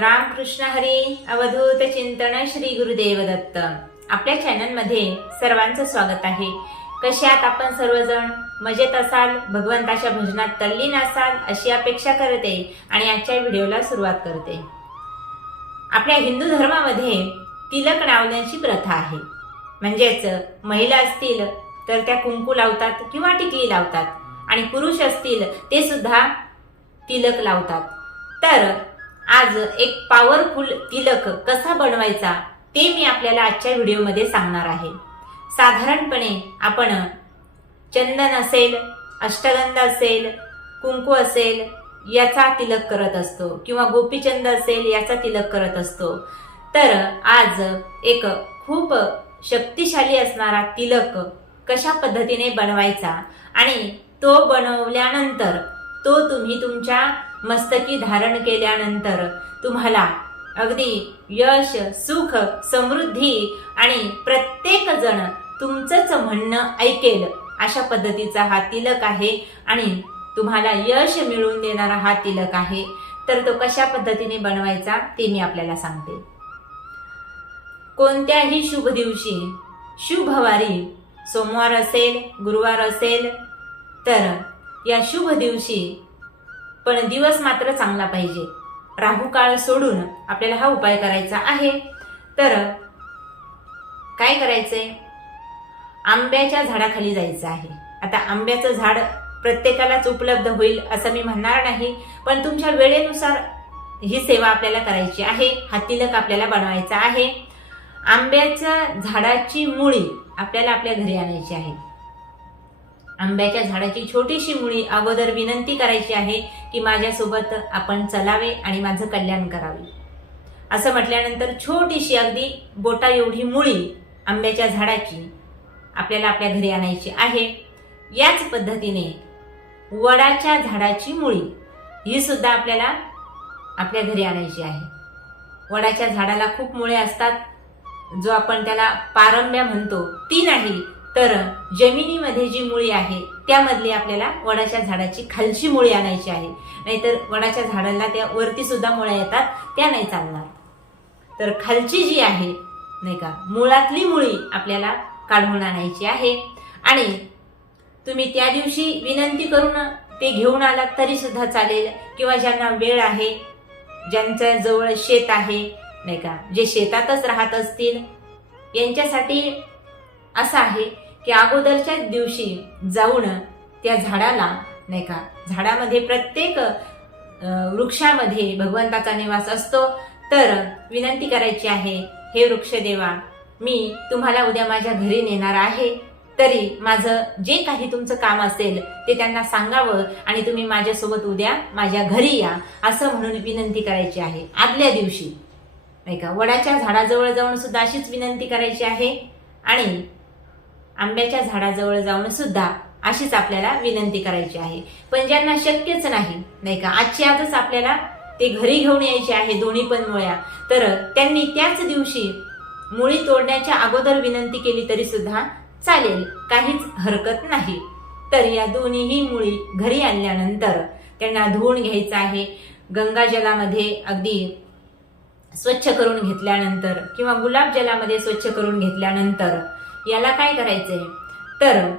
रामकृष्ण हरी अवधूत चिंतन श्री गुरुदेव दत्त. आपल्या चॅनलमध्ये सर्वांचं स्वागत आहे. कशात आपण सर्वजण? मजेत असाल? भगवंताच्या भजनात तल्लीन असाल अशी अपेक्षा करते आणि आजच्या व्हिडिओला सुरुवात करते. आपल्या हिंदू धर्मामध्ये तिलक लावण्याची प्रथा आहे. म्हणजेच महिला असतील तर त्या कुंकू लावतात किंवा टिकली लावतात आणि पुरुष असतील ते सुद्धा तिलक लावतात. तर आज एक पॉवरफुल तिलक कसा बनवायचा ते मी आपल्याला आजच्या व्हिडिओमध्ये सांगणार आहे. साधारणपणे आपण चंदन असेल अष्टगंध असेल कुंकू असेल याचा तिलक करत असतो किंवा गोपीचंद असेल याचा तिलक करत असतो. तर आज एक खूप शक्तिशाली असणारा तिलक कशा पद्धतीने बनवायचा आणि तो बनवल्यानंतर तो तुम्ही तुमच्या मस्तकी धारण केल्यानंतर तुम्हाला अगदी यश सुख समृद्धी आणि प्रत्येक जण तुमचंच म्हणणं ऐकेल. अशा पद्धतीचा हा तिलक आहे आणि तुम्हाला यश मिळवून देणारा हा तिलक आहे. तर तो कशा पद्धतीने बनवायचा ते मी आपल्याला सांगते. कोणत्याही शुभ दिवशी शुभवारी सोमवार असेल गुरुवार असेल तर या शुभ दिवशी पण दिवस मात्र चांगला पाहिजे. राहू काळ सोडून आपल्याला हा उपाय करायचा आहे. तर काय करायचंय? आंब्याच्या झाडाखाली जायचं आहे. आता आंब्याचं झाड प्रत्येकालाच उपलब्ध होईल असं मी म्हणणार नाही पण तुमच्या वेळेनुसार ही सेवा आपल्याला करायची आहे. हा तिलक आपल्याला बनवायचा आहे. आंब्याच्या झाडाची मुळी आपल्याला आपल्या घरी आणायची आहे. आंब्याच्या झाडाची छोटीशी मुळी अगोदर विनंती करायची आहे की माझ्यासोबत आपण चलावे आणि माझं कल्याण करावे. असं म्हटल्यानंतर छोटीशी अगदी बोटा एवढी मुळी आंब्याच्या झाडाची आपल्याला आपल्या घरी आणायची आहे. याच पद्धतीने वडाच्या झाडाची मुळी ही सुद्धा आपल्याला आपल्या घरी आणायची आहे. वडाच्या झाडाला खूप मुळे असतात. जो आपण त्याला पारंब्या म्हणतो ती नाही. तर जमिनीमध्ये जी मुळी आहे त्यामधली आपल्याला वडाच्या झाडाची खालची मुळी आणायची आहे. नाहीतर वडाच्या झाडाला त्या वरती सुद्धा मुळ्या येतात त्या नाही चालणार. तर खालची जी आहे नाही का मुळातली मुळी आपल्याला काढून आणायची आहे. आणि तुम्ही त्या दिवशी विनंती करून ते घेऊन आलात तरी सुद्धा चालेल. किंवा ज्यांना वेळ आहे ज्यांच्या जवळ शेत आहे नाही का जे शेतातच राहत असतील यांच्यासाठी असं आहे की अगोदरच्या दिवशी जाऊन त्या झाडाला नाही का झाडामध्ये प्रत्येक वृक्षामध्ये भगवंताचा निवास असतो. तर विनंती करायची आहे हे वृक्षदेवा मी तुम्हाला उद्या माझ्या घरी नेणार आहे. तरी माझं जे काही तुमचं काम असेल ते त्यांना सांगावं आणि तुम्ही माझ्यासोबत उद्या माझ्या घरी या असं म्हणून विनंती करायची आहे. आदल्या दिवशी नाही का वडाच्या झाडाजवळ जाऊन सुद्धा अशीच विनंती करायची आहे. आणि आंब्याच्या झाडाजवळ जाऊन सुद्धा अशीच आपल्याला विनंती करायची आहे. पण ज्यांना शक्यच नाही नाही का? आजची आजच आपल्याला ते घरी घेऊन यायचे आहे दोन्ही पण मुळ्या. तर त्यांनी त्याच दिवशी मुळी तोडण्याच्या अगोदर विनंती केली तरी सुद्धा चालेल काहीच हरकत नाही. तर या दोन्हीही मुळी घरी आणल्यानंतर त्यांना धुवून घ्यायचं आहे. गंगाजलामध्ये अगदी स्वच्छ करून घेतल्यानंतर किंवा गुलाब जलामध्ये स्वच्छ करून घेतल्यानंतर याला काय करायचंय? तर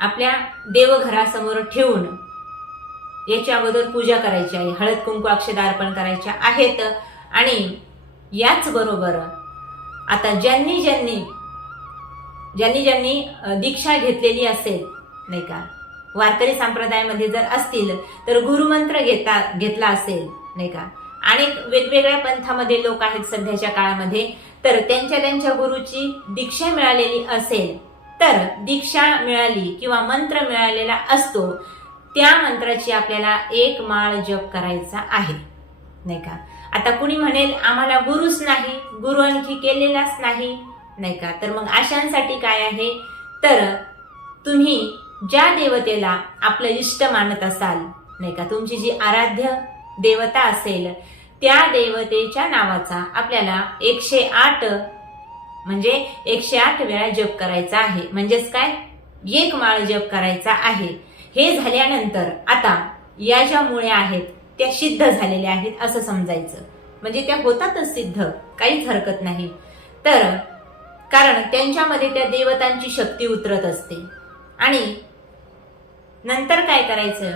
आपल्या देवघरासमोर ठेवून याच्या अगोदर पूजा करायची आहे. हळद कुंकू अक्षदा अर्पण करायच्या आहेत. आणि याचबरोबर आता ज्यांनी ज्यांनी ज्यांनी ज्यांनी दीक्षा घेतलेली असेल नाही का? वारकरी संप्रदायामध्ये जर असतील तर गुरुमंत्र घेता घेतला असेल नाही का? अनेक वेगवेगळ्या पंथामध्ये लोक आहेत सध्याच्या काळामध्ये. तर त्यांच्या त्यांच्या गुरुची दीक्षा मिळालेली असेल तर दीक्षा मिळाली किंवा मंत्र मिळालेला असतो त्या मंत्राची आपल्याला एक माळ जप करायचा आहे. नाही का? आता कुणी म्हणेल आम्हाला गुरुच नाही गुरु आणखी केलेलाच नाही. नाही का? तर मग अशांसाठी काय आहे? तर तुम्ही ज्या देवतेला आपलं इष्ट मानत असाल नाही का? तुमची जी आराध्य देवता असेल. त्या देवतेच्या नावाचा आपल्याला एकशे आठ म्हणजे एकशे आठ वेळा जप करायचा आहे. म्हणजेच काय? एक माळ जप करायचा आहे. हे झाल्यानंतर आता या ज्या मुळे आहेत त्या सिद्ध झालेल्या आहेत असं समजायचं. म्हणजे त्या होतातच सिद्ध काहीच हरकत नाही. तर कारण त्यांच्यामध्ये त्या देवतांची शक्ती उतरत असते. आणि नंतर काय करायचं?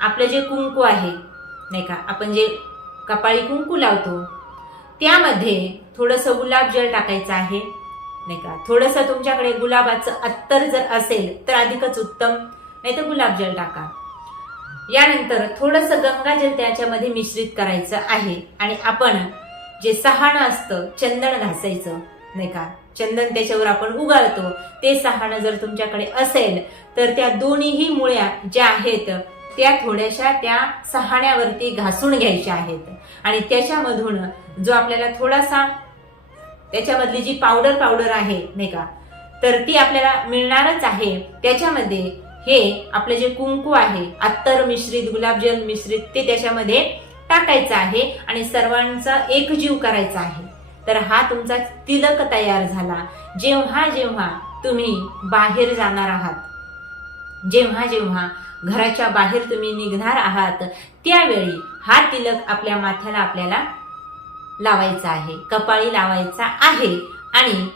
आपलं जे कुंकू आहे नाही का? आपण जे कपाळी कुंकू लावतो त्यामध्ये थोडंसं गुलाबजल टाकायचं आहे. नाही का? थोडंसं तुमच्याकडे गुलाबाचं अत्तर जर असेल तर अधिकच उत्तम. नाही तर गुलाबजल टाका. यानंतर थोडंसं गंगाजल त्याच्यामध्ये मिश्रित करायचं आहे. आणि आपण जे सहाणं असतं चंदन घासायचं नाही का? चंदन त्याच्यावर आपण उगाळतो. ते सहाणं जर तुमच्याकडे असेल तर त्या दोन्हीही मुळ्या ज्या आहेत त्या थोड्याशा त्या सहाण्यावरती घासून घ्यायच्या आहेत. आणि त्याच्यामधून जो आपल्याला थोडासा त्याच्यामधली जी पावडर पावडर आहे नाही का तर ती आपल्याला मिळणारच आहे. त्याच्यामध्ये हे आपलं जे कुंकू आहे अत्तर मिश्रित गुलाबजल मिश्रित ते त्याच्यामध्ये टाकायचं आहे आणि सर्वांचा एकजीव करायचा आहे. तर हा तुमचा तिलक तयार झाला. जेव्हा जेव्हा तुम्ही बाहेर जाणार आहात जेव्हा जेव्हा घराच्या बाहेर तुम्ही निघणार आहात त्यावेळी हा तिलक आपल्या माथ्याला आपल्याला लावायचा आहे कपाळी लावायचा आहे आणि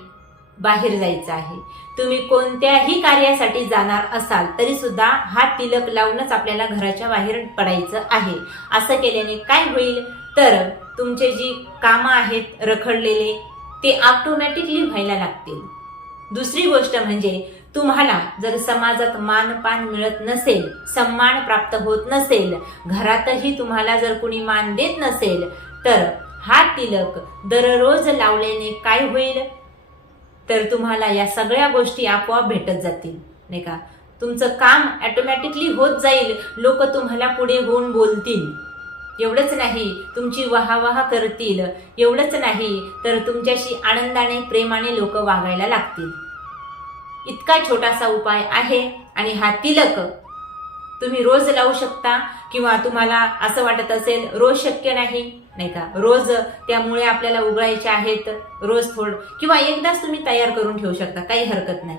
बाहेर जायचं आहे. तुम्ही कोणत्याही कार्यासाठी जाणार असाल तरी सुद्धा हा तिलक लावूनच आपल्याला घराच्या बाहेर पडायचं आहे. असं केल्याने काय होईल? तर तुमचे जी कामं आहेत रखडलेले ते ऑटोमॅटिकली व्हायला लागतील. दुसरी गोष्ट म्हणजे तुम्हाला जर समाजात मानपान मिळत नसेल सन्मान प्राप्त होत नसेल घरातही तुम्हाला जर कुणी मान देत नसेल तर हा तिलक दररोज लावल्याने काय होईल? तर तुम्हाला या सगळ्या गोष्टी आपोआप भेटत जातील नाही का? तुमचं काम ऑटोमॅटिकली होत जाईल लोक तुम्हाला पुढे होऊन बोलतील. एवढंच नाही तुमची वाहावाहा करतील. एवढंच नाही तर तुमच्याशी आनंदाने प्रेमाने लोक वागायला लागतील. इतका छोटासा उपाय आहे आणि हा तिलक. तुम्ही रोज लावू शकता किंवा तुम्हाला असं वाटत असेल रोज शक्य नाही. नाही का? रोज त्यामुळे आपल्याला उघडायचे आहेत रोज थोड किंवा एकदाच तुम्ही तयार करून ठेवू शकता काही हरकत नाही.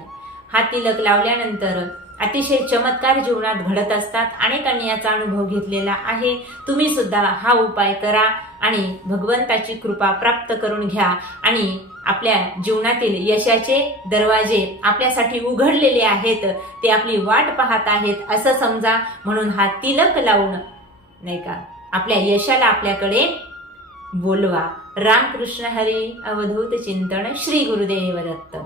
हा तिलक लावल्यानंतर अतिशय चमत्कार जीवनात घडत असतात. अनेकांनी याचा अनुभव घेतलेला आहे. तुम्ही सुद्धा हा उपाय करा आणि भगवंताची कृपा प्राप्त करून घ्या आणि आपल्या जीवनातील यशाचे दरवाजे आपल्यासाठी उघडलेले आहेत. ते आपली वाट पाहत आहेत. असं समजा म्हणून हा तिलक लावून नाही का? आपल्या यशाला आपल्याकडे बोलवा. रामकृष्ण हरी अवधूत चिंतन श्री गुरुदेव दत्त.